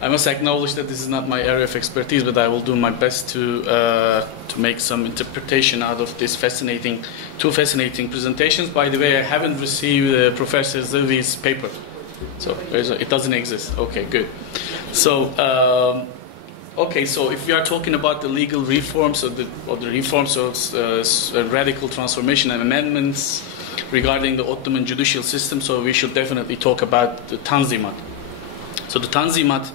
I must acknowledge that this is not my area of expertise, but I will do my best to make some interpretation out of this two fascinating presentations. By the way, I haven't received Professor Zilvi's paper, so it doesn't exist. Okay, good. So, so if we are talking about the legal reforms or the reforms of radical transformation and amendments regarding the Ottoman judicial system, so we should definitely talk about the Tanzimat. So the Tanzimat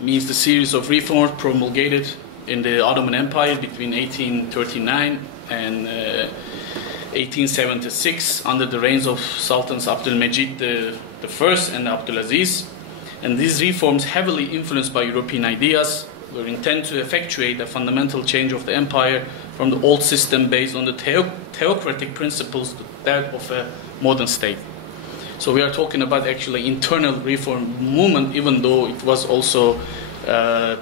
means the series of reforms promulgated in the Ottoman Empire between 1839 and 1876 under the reigns of Sultans Abdülmecid I and Abdülaziz. And these reforms, heavily influenced by European ideas, were intended to effectuate a fundamental change of the empire from the old system based on the theocratic principles to that of a modern state. So we are talking about actually internal reform movement, even though it was also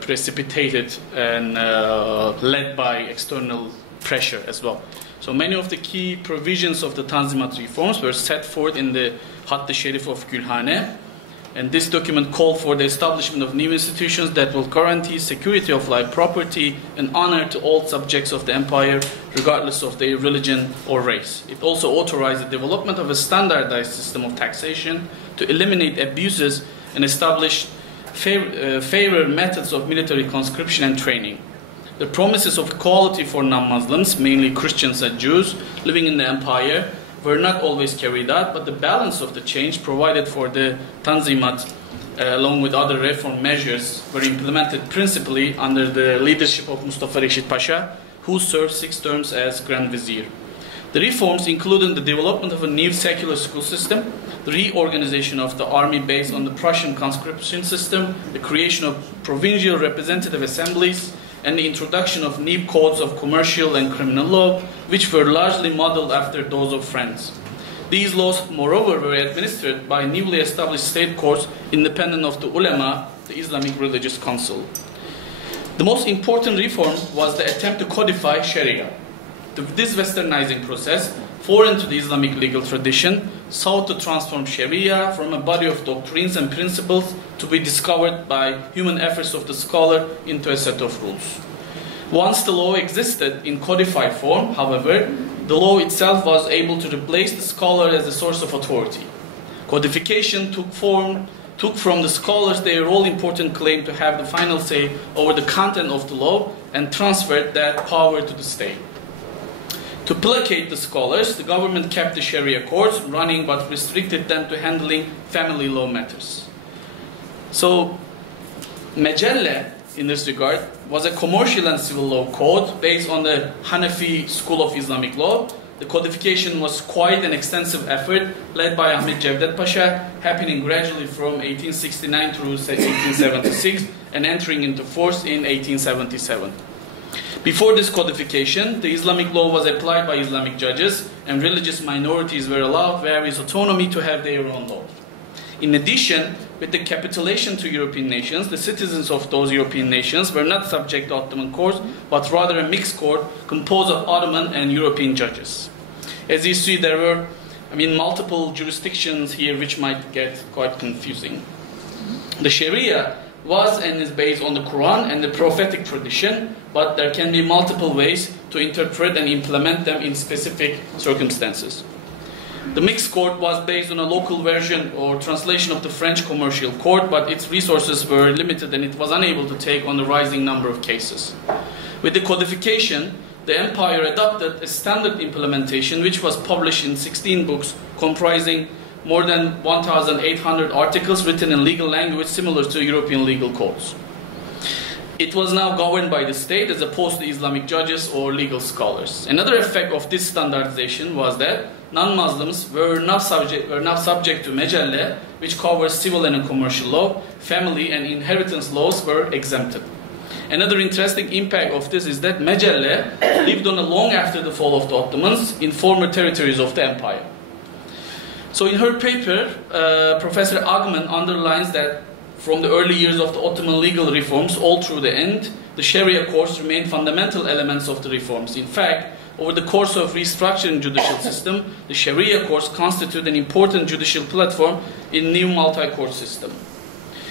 precipitated and led by external pressure as well. So many of the key provisions of the Tanzimat reforms were set forth in the Hatt-ı Şerif of Gülhane, and this document called for the establishment of new institutions that will guarantee security of life, property, and honor to all subjects of the empire, regardless of their religion or race. It also authorized the development of a standardized system of taxation to eliminate abuses and establish fairer methods of military conscription and training. The promises of equality for non-Muslims, mainly Christians and Jews, living in the empire, were not always carried out, but the balance of the change provided for the Tanzimat, along with other reform measures, were implemented principally under the leadership of Mustafa Reşit Pasha, who served 6 terms as Grand Vizier. The reforms included the development of a new secular school system, the reorganization of the army based on the Prussian conscription system, the creation of provincial representative assemblies, and the introduction of new codes of commercial and criminal law, which were largely modeled after those of France. These laws, moreover, were administered by newly established state courts independent of the ulema, the Islamic Religious Council. The most important reform was the attempt to codify Sharia. This westernizing process, foreign to the Islamic legal tradition, sought to transform Sharia from a body of doctrines and principles to be discovered by human efforts of the scholar into a set of rules. Once the law existed in codified form, however, the law itself was able to replace the scholar as a source of authority. Codification took from the scholars their all-important claim to have the final say over the content of the law and transferred that power to the state. To placate the scholars, the government kept the Sharia courts running but restricted them to handling family law matters. So, Mecelle, in this regard, was a commercial and civil law code based on the Hanafi school of Islamic law. The codification was quite an extensive effort led by Ahmet Cevdet Pasha, happening gradually from 1869 through 1876 and entering into force in 1877. Before this codification, the Islamic law was applied by Islamic judges, and religious minorities were allowed various autonomy to have their own law. In addition, with the capitulation to European nations, the citizens of those European nations were not subject to Ottoman courts, but rather a mixed court composed of Ottoman and European judges. As you see, there were multiple jurisdictions here which might get quite confusing. The Sharia was and is based on the Quran and the prophetic tradition, but there can be multiple ways to interpret and implement them in specific circumstances. The mixed court was based on a local version or translation of the French commercial court, but its resources were limited and it was unable to take on the rising number of cases. With the codification, the empire adopted a standard implementation which was published in 16 books comprising more than 1,800 articles written in legal language similar to European legal codes. It was now governed by the state as opposed to Islamic judges or legal scholars. Another effect of this standardization was that non-Muslims were not subject to Mecelle, which covers civil and commercial law. Family and inheritance laws were exempted. Another interesting impact of this is that Mecelle lived on long after the fall of the Ottomans in former territories of the empire. So in her paper, Professor Agman underlines that from the early years of the Ottoman legal reforms all through the end, the Sharia courts remained fundamental elements of the reforms. In fact, over the course of restructuring judicial system, the Sharia courts constitute an important judicial platform in new multi-court system.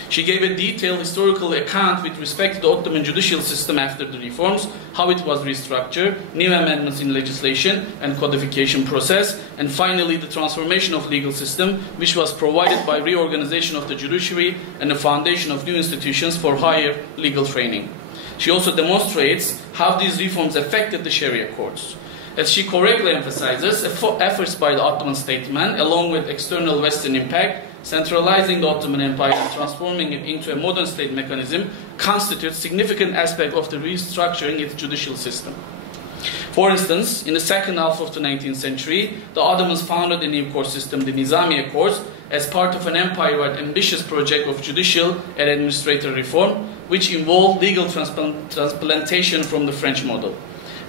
She gave a detailed historical account with respect to the Ottoman judicial system after the reforms, how it was restructured, new amendments in legislation and codification process, and finally the transformation of legal system, which was provided by reorganization of the judiciary and the foundation of new institutions for higher legal training. She also demonstrates how these reforms affected the Sharia courts. As she correctly emphasizes, efforts by the Ottoman statesman, along with external Western impact, centralizing the Ottoman Empire and transforming it into a modern state mechanism, constitutes significant aspect of the restructuring its judicial system. For instance, in the second half of the 19th century, the Ottomans founded a new court system, the Nizamiye courts, as part of an empire-wide ambitious project of judicial and administrative reform, which involved legal transplantation from the French model.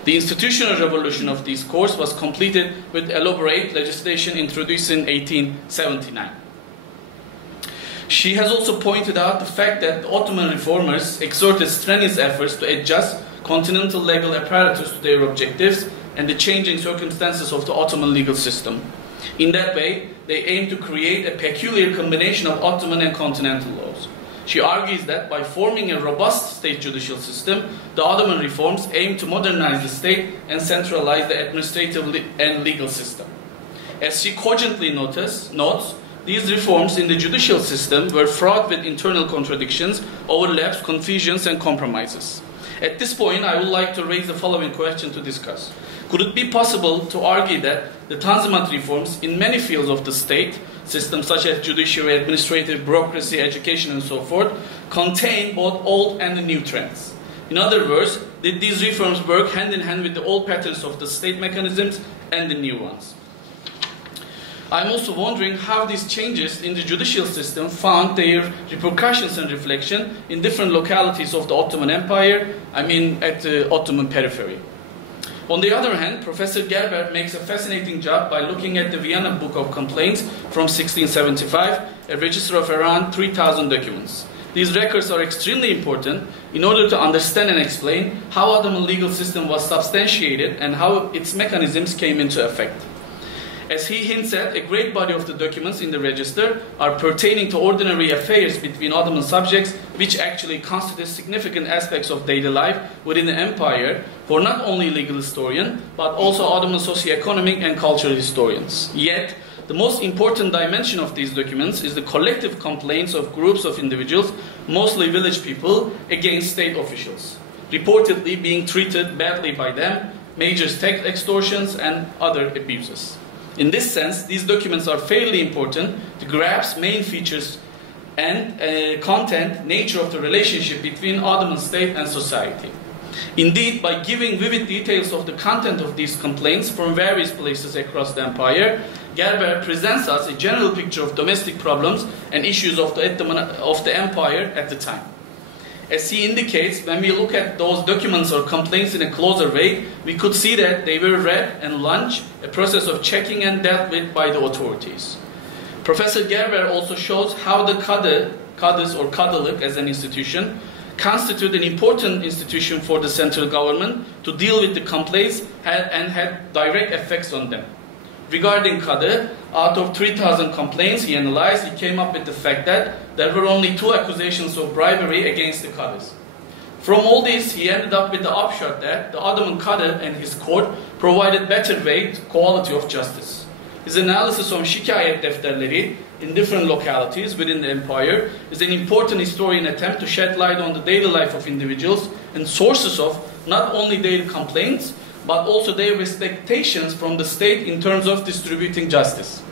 The institutional revolution of these courts was completed with elaborate legislation introduced in 1879. She has also pointed out the fact that the Ottoman reformers exerted strenuous efforts to adjust continental legal apparatus to their objectives and the changing circumstances of the Ottoman legal system. In that way, they aimed to create a peculiar combination of Ottoman and continental laws. She argues that by forming a robust state judicial system, the Ottoman reforms aimed to modernize the state and centralize the administrative and legal system. As she cogently notes, these reforms in the judicial system were fraught with internal contradictions, overlaps, confusions, and compromises. At this point, I would like to raise the following question to discuss. Could it be possible to argue that the Tanzimat reforms in many fields of the state, systems such as judiciary, administrative, bureaucracy, education, and so forth, contain both old and new trends? In other words, did these reforms work hand in hand with the old patterns of the state mechanisms and the new ones? I'm also wondering how these changes in the judicial system found their repercussions and reflection in different localities of the Ottoman Empire, at the Ottoman periphery. On the other hand, Professor Gerber makes a fascinating job by looking at the Vienna Book of Complaints from 1675, a register of around 3,000 documents. These records are extremely important in order to understand and explain how Ottoman legal system was substantiated and how its mechanisms came into effect. As he hints at, a great body of the documents in the register are pertaining to ordinary affairs between Ottoman subjects, which actually constitute significant aspects of daily life within the empire for not only legal historians, but also Ottoman socioeconomic and cultural historians. Yet, the most important dimension of these documents is the collective complaints of groups of individuals, mostly village people, against state officials, reportedly being treated badly by them, major tax extortions, and other abuses. In this sense, these documents are fairly important to grasp main features and content, nature of the relationship between Ottoman state and society. Indeed, by giving vivid details of the content of these complaints from various places across the empire, Gerber presents us a general picture of domestic problems and issues of the empire at the time. As he indicates, when we look at those documents or complaints in a closer way, we could see that they were read and launched a process of checking and dealt with by the authorities. Professor Gerber also shows how the Qadis or Qadılık as an institution constitute an important institution for the central government to deal with the complaints and had direct effects on them. Regarding Qadi, out of 3,000 complaints he analyzed, he came up with the fact that there were only 2 accusations of bribery against the Qadis. From all this, he ended up with the upshot that the Ottoman Qadi and his court provided better weight, quality of justice. His analysis on Şikayet Defterleri in different localities within the empire is an important historian attempt to shed light on the daily life of individuals and sources of not only their complaints, but also their expectations from the state in terms of distributing justice.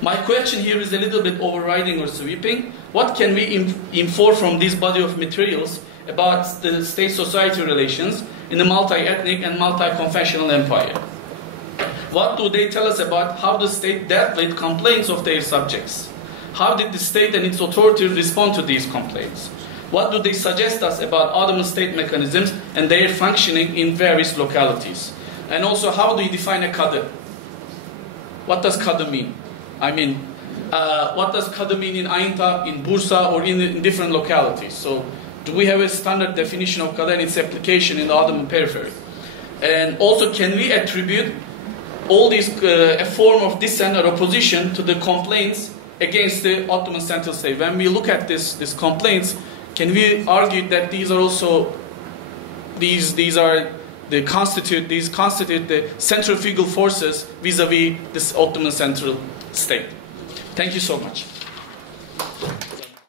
My question here is a little bit overriding or sweeping. What can we infer from this body of materials about the state-society relations in a multi-ethnic and multi-confessional empire? What do they tell us about how the state dealt with complaints of their subjects? How did the state and its authorities respond to these complaints? What do they suggest us about Ottoman state mechanisms and their functioning in various localities? And also, how do you define a Qadi? What does Qadi mean? What does Qadi mean in Aintab, in Bursa, or in different localities? So, do we have a standard definition of Qadi and its application in the Ottoman periphery? And also, can we attribute all these a form of dissent or opposition to the complaints against the Ottoman Central State? When we look at these complaints, can we argue that these are also constitute the centrifugal forces vis-a-vis this Ottoman Central State? Thank you so much.